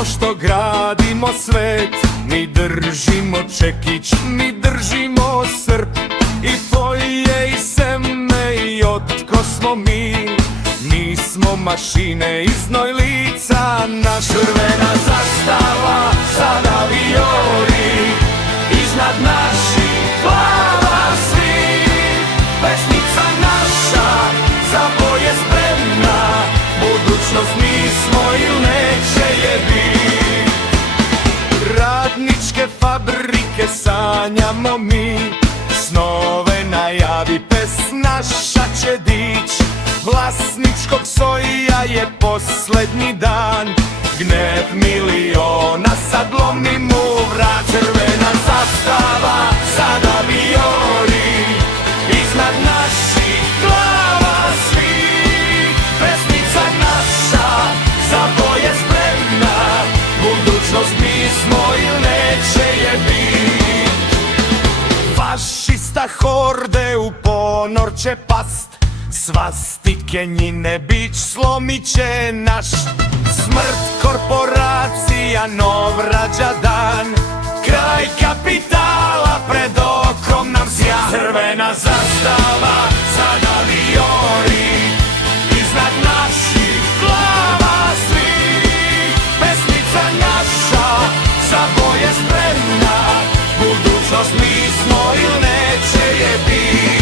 smo što gradimo svet, mi držimo čekić, mi držimo srp. I tvoje i seme i otko smo mi, mi smo mašine i znoj lica naš. Crvena zastava, sada viori, iznad naših glava svi. Pesnica naša, za boje spremna, budućnost mi smo ili neće je bit. Radničke fabrike sanjamo mi, snove najavi, pes naša će dić. Vlasničkog soja je posljednji dan, gnev miliona sad lomi mu vrat. Crvena zastava, sada viori, iznad naših glava svi. Pesnica naša, za boje spremna, budućnost mi smo ili neće je bit. Fašista horde u ponor će past, svastike njine bić slomit će naš. Smrt korporacija, nov rađa dan, kraj kapitala pred okom nam zja. Crvena zastava, sada viori, iznad naših glava svi. Pesnica naša, za boje spremna, budućnost mi smo ili neće je bit.